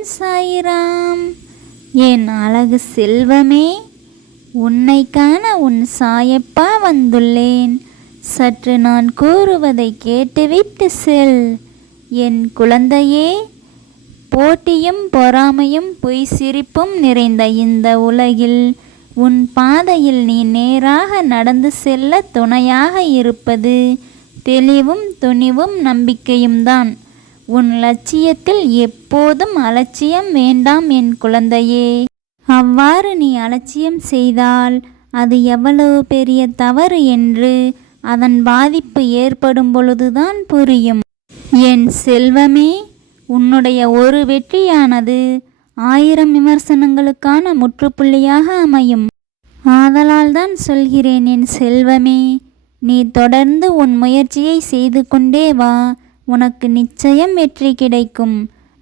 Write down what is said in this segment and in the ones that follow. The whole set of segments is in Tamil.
ஓம் சாய்ராம். என் அழகு செல்வமே, உன்னை காண உன் சாயப்பா வந்துள்ளேன். சற்று நான் கூறுவதை கேட்டுவிட்டு செல். என் குழந்தையே, போட்டியும் பொறாமையும் பொய் சிரிப்பும் நிறைந்த இந்த உலகில் உன் பாதையில் நீ நேராக நடந்து செல்ல துணையாக இருப்பது தெளிவும் துணிவும் நம்பிக்கையும் தான். உன் லட்சியத்தில் எப்போதும் அலட்சியம் வேண்டாம் என் குழந்தையே. அவ்வாறு நீ அலட்சியம் செய்தால் அது எவ்வளவு பெரிய தவறு என்று அதன் பாதிப்பு ஏற்படும் பொழுதுதான் புரியும். என் செல்வமே, உன்னுடைய ஒரு வெற்றியானது 1000 விமர்சனங்களுக்கான முற்றுப்புள்ளியாக அமையும். ஆதலால் தான் சொல்கிறேன் என் செல்வமே, நீ தொடர்ந்து உன் முயற்சியை செய்து கொண்டே வா. உனக்கு நிச்சயம் வெற்றி கிடைக்கும்.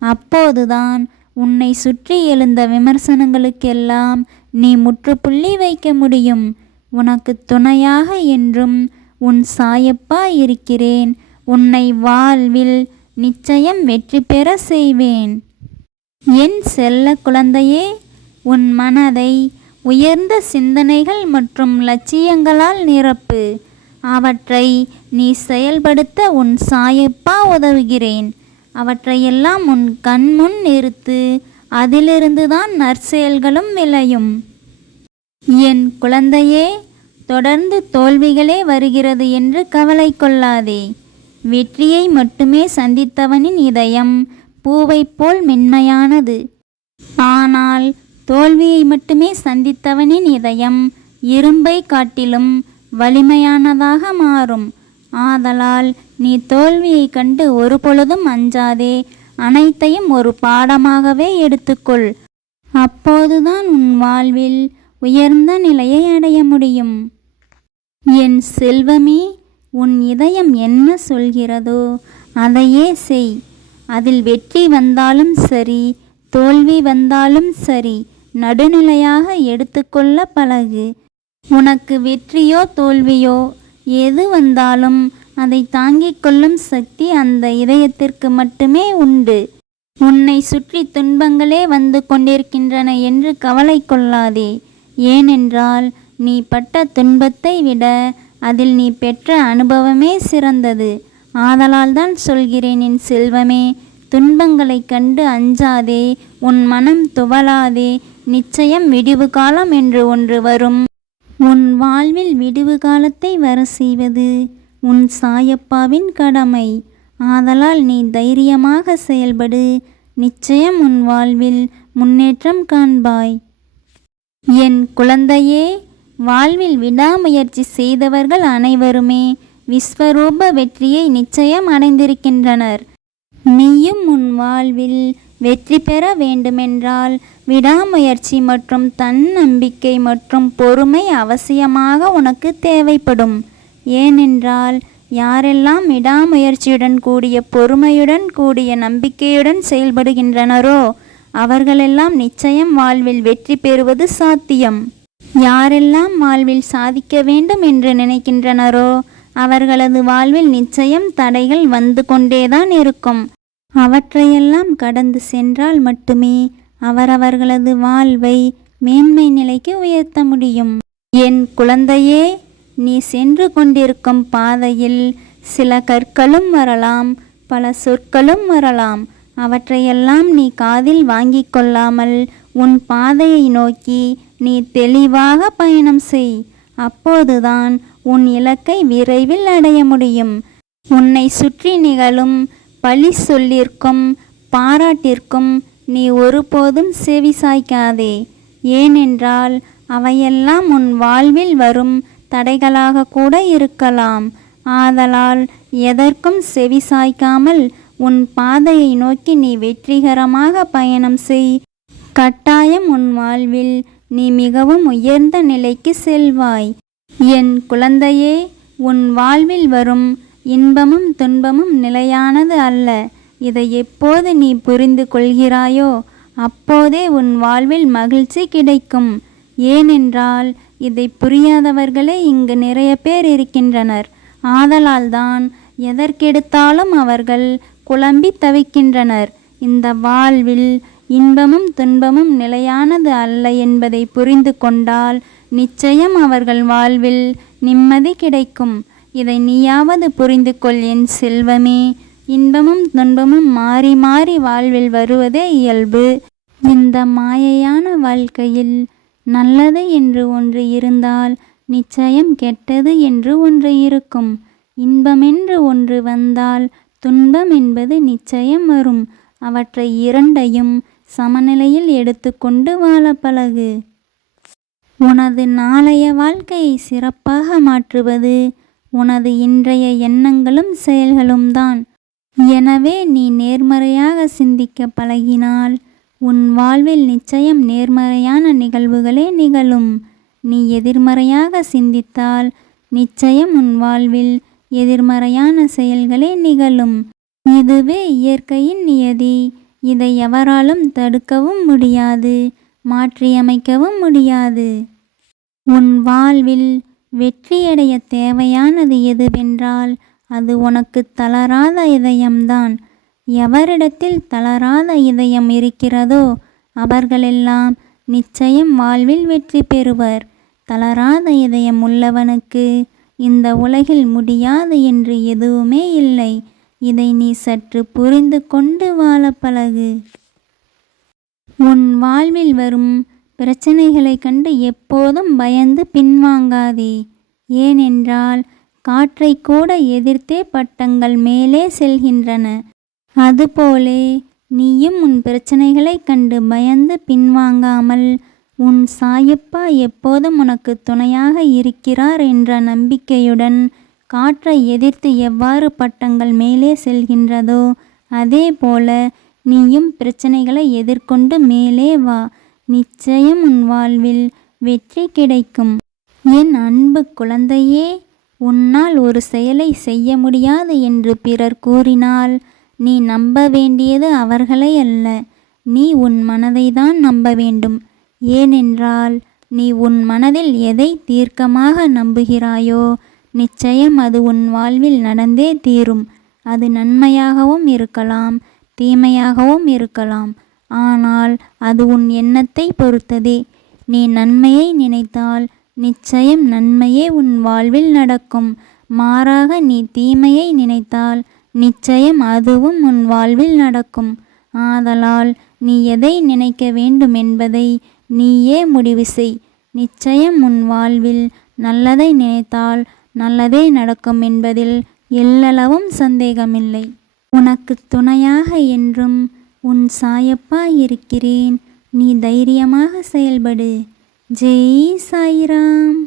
அப்போதுதான் உன்னை சுற்றி எழுந்த விமர்சனங்களுக்கெல்லாம் நீ முற்றுப்புள்ளி வைக்க முடியும். உனக்கு துணையாக என்றும் உன் சாயப்பா இருக்கிறேன். உன்னை வாழ்வில் நிச்சயம் வெற்றி பெற செய்வேன். என் செல்ல குழந்தையே, உன் மனதை உயர்ந்த சிந்தனைகள் மற்றும் லட்சியங்களால் நிரப்பு. அவற்றை நீ செயல்படுத்த உன் சாயப்பா உதவுகிறேன். அவற்றையெல்லாம் உன் கண்முன் நிறுத்து. அதிலிருந்துதான் நற்செயல்களும் விளையும். என் குழந்தையே, தொடர்ந்து தோல்விகளே வருகிறது என்று கவலை கொள்ளாதே. வெற்றியை மட்டுமே சந்தித்தவனின் இதயம் பூவைப் போல் மென்மையானது. ஆனால் தோல்வியை மட்டுமே சந்தித்தவனின் இதயம் இரும்பை காட்டிலும் வலிமையானதாக மாறும். ஆதலால் நீ தோல்வியை கண்டு ஒரு பொழுதும் அஞ்சாதே. அனைத்தையும் ஒரு பாடமாகவே எடுத்துக்கொள். அப்போதுதான் உன் வாழ்வில் உயர்ந்த நிலையை அடைய முடியும். என் செல்வமே, உன் இதயம் என்ன சொல்கிறதோ அதையே செய். அதில் வெற்றி வந்தாலும் சரி, தோல்வி வந்தாலும் சரி, நடுநிலையாக எடுத்துக்கொள்ள பழகு. உனக்கு வெற்றியோ தோல்வியோ எது வந்தாலும் அதை தாங்கிக் கொள்ளும் சக்தி அந்த இதயத்திற்கு மட்டுமே உண்டு. உன்னை சுற்றி துன்பங்களே வந்து கொண்டிருக்கின்றன என்று கவலை கொள்ளாதே. ஏனென்றால் நீ பட்ட துன்பத்தை விட அதில் நீ பெற்ற அனுபவமே சிறந்தது. ஆதலால் தான் சொல்கிறேன் என் செல்வமே, துன்பங்களைக் கண்டு அஞ்சாதே. உன் மனம் துவளாதே. நிச்சயம் விடிவு காலம் என்று ஒன்று வரும். உன் வாழ்வில் விடிவு காலத்தை வர செய்வது உன் சாயப்பாவின் கடமை. ஆதலால் நீ தைரியமாக செயல்படு. நிச்சயம் உன் வாழ்வில் முன்னேற்றம் காண்பாய். என் குழந்தையே, வாழ்வில் விடாமுயற்சி செய்தவர்கள் அனைவருமே விஸ்வரூப வெற்றியை நிச்சயம் அடைந்திருக்கின்றனர். நீயும் உன் வாழ்வில் வெற்றி பெற வேண்டுமென்றால் விடாமுயற்சி மற்றும் தன்னம்பிக்கை மற்றும் பொறுமை அவசியமாக உனக்கு தேவைப்படும். ஏனென்றால் யாரெல்லாம் விடாமுயற்சியுடன் கூடிய பொறுமையுடன் கூடிய நம்பிக்கையுடன் செயல்படுகின்றனரோ அவர்களெல்லாம் நிச்சயம் வாழ்வில் வெற்றி பெறுவது சாத்தியம். யாரெல்லாம் வாழ்வில் சாதிக்க வேண்டும் என்று நினைக்கின்றனரோ அவர்களது வாழ்வில் நிச்சயம் தடைகள் வந்து கொண்டேதான் இருக்கும். அவற்றையெல்லாம் கடந்து சென்றால் மட்டுமே அவரவர்களது வாழ்வை மேன்மை நிலைக்கு உயர்த்த முடியும். என் குழந்தையே, நீ சென்று கொண்டிருக்கும் பாதையில் சில கற்களும் வரலாம், பல சொற்களும் வரலாம். அவற்றையெல்லாம் நீ காதில் வாங்கிக் கொள்ளாமல் உன் பாதையை நோக்கி நீ தெளிவாக பயணம் செய். அப்போதுதான் உன் இலக்கை விரைவில் அடைய முடியும். உன்னை சுற்றி நிகழும் பழி சொல்லிற்கும் பாராட்டிற்கும் நீ ஒருபோதும் செவி சாய்க்காதே. ஏனென்றால் அவையெல்லாம் உன் வாழ்வில் வரும் தடைகளாக கூட இருக்கலாம். ஆதலால் எதற்கும் செவி சாய்க்காமல் உன் பாதையை நோக்கி நீ வெற்றிகரமாக பயணம் செய். கட்டாயம் உன் வாழ்வில் நீ மிகவும் உயர்ந்த நிலைக்கு செல்வாய். என் குழந்தையே, உன் வாழ்வில் வரும் இன்பமும் துன்பமும் நிலையானது அல்ல. இதை எப்போது நீ புரிந்து கொள்கிறாயோ அப்போதே உன் வாழ்வில் மகிழ்ச்சி கிடைக்கும். ஏனென்றால் இதை புரியாதவர்களே இங்கு நிறைய பேர் இருக்கின்றனர். ஆதலால்தான் எதற்கெடுத்தாலும் அவர்கள் குழம்பி தவிக்கின்றனர். இந்த வாழ்வில் இன்பமும் துன்பமும் நிலையானது அல்ல என்பதை புரிந்து கொண்டால் நிச்சயம் அவர்கள் வாழ்வில் நிம்மதி கிடைக்கும். இதை நீயாவது புரிந்து கொள் என் செல்வமே. இன்பமும் துன்பமும் மாறி மாறி வாழ்வில் வருவதே இயல்பு. இந்த மாயையான வாழ்க்கையில் நல்லது என்று ஒன்று இருந்தால் நிச்சயம் கெட்டது என்று ஒன்று இருக்கும். இன்பமென்று ஒன்று வந்தால் துன்பம் என்பது நிச்சயம் வரும். அவற்றை இரண்டையும் சமநிலையில் எடுத்துக்கொண்டு வாழ பழகு. உனது நாளைய வாழ்க்கையை சிறப்பாக மாற்றுவது உனது இன்றைய எண்ணங்களும் செயல்களும் தான். எனவே நீ நேர்மறையாக சிந்திக்க பழகினால் உன் வாழ்வில் நிச்சயம் நேர்மறையான நிகழ்வுகளே நிகழும். நீ எதிர்மறையாக சிந்தித்தால் நிச்சயம் உன் வாழ்வில் எதிர்மறையான செயல்களே நிகழும். இதுவே இயற்கையின் நியதி. இதை எவராலும் தடுக்கவும் முடியாது, மாற்றியமைக்கவும் முடியாது. உன் வாழ்வில் வெற்றியடைய தேவையானது எதுவென்றால் அது உனக்கு தளராத இதயம்தான். எவரிடத்தில் தளராத இதயம் இருக்கிறதோ அவர்களெல்லாம் நிச்சயம் வாழ்வில் வெற்றி பெறுவர். தளராத இதயம் உள்ளவனுக்கு இந்த உலகில் முடியாது என்று எதுவுமே இல்லை. இதை நீ சற்று புரிந்து கொண்டு வாழ பழகு. உன் வாழ்வில் வரும் பிரச்சனைகளை கண்டு எப்போதும் பயந்து பின்வாங்காதே. ஏனென்றால் காற்றை கூட எதிர்த்தே பட்டங்கள் மேலே செல்கின்றன. அதுபோலே நீயும் உன் பிரச்சனைகளை கண்டு பயந்து பின்வாங்காமல் உன் சாயப்பா எப்போதும் உனக்கு துணையாக இருக்கிறார் என்ற நம்பிக்கையுடன் காற்றை எதிர்த்து எவ்வாறு பட்டங்கள் மேலே செல்கின்றதோ அதே போல நீயும் பிரச்சனைகளை எதிர்கொண்டு மேலே வா. நிச்சயம் உன் வாழ்வில் வெற்றி கிடைக்கும். என் அன்பு குழந்தையே, உன்னால் ஒரு செயலை செய்ய முடியாது என்று பிறர் கூறினால் நீ நம்ப வேண்டியது அவர்களை அல்ல, நீ உன் மனதை தான் நம்ப வேண்டும். ஏனென்றால் நீ உன் மனதில் எதை தீர்க்கமாக நம்புகிறாயோ நிச்சயம் அது உன் வாழ்வில் நடந்தே தீரும். அது நன்மையாகவும் இருக்கலாம், தீமையாகவும் இருக்கலாம். ஆனால் அது உன் எண்ணத்தை பொறுத்ததே. நீ நன்மையை நினைத்தால் நிச்சயம் நன்மையே உன் வாழ்வில் நடக்கும். மாறாக நீ தீமையை நினைத்தால் நிச்சயம் அதுவும் உன் வாழ்வில் நடக்கும். ஆதலால் நீ எதை நினைக்க வேண்டும் என்பதை நீயே முடிவு செய். நிச்சயம் உன் வாழ்வில் நல்லதை நினைத்தால் நல்லதே நடக்கும் என்பதில் எல்லளவும் சந்தேகமில்லை. உனக்கு துணையாக என்றும் உன் சாயப்பா இருக்கிறேன். நீ தைரியமாக செயல்படு. ஜெய் சாய்ராம்.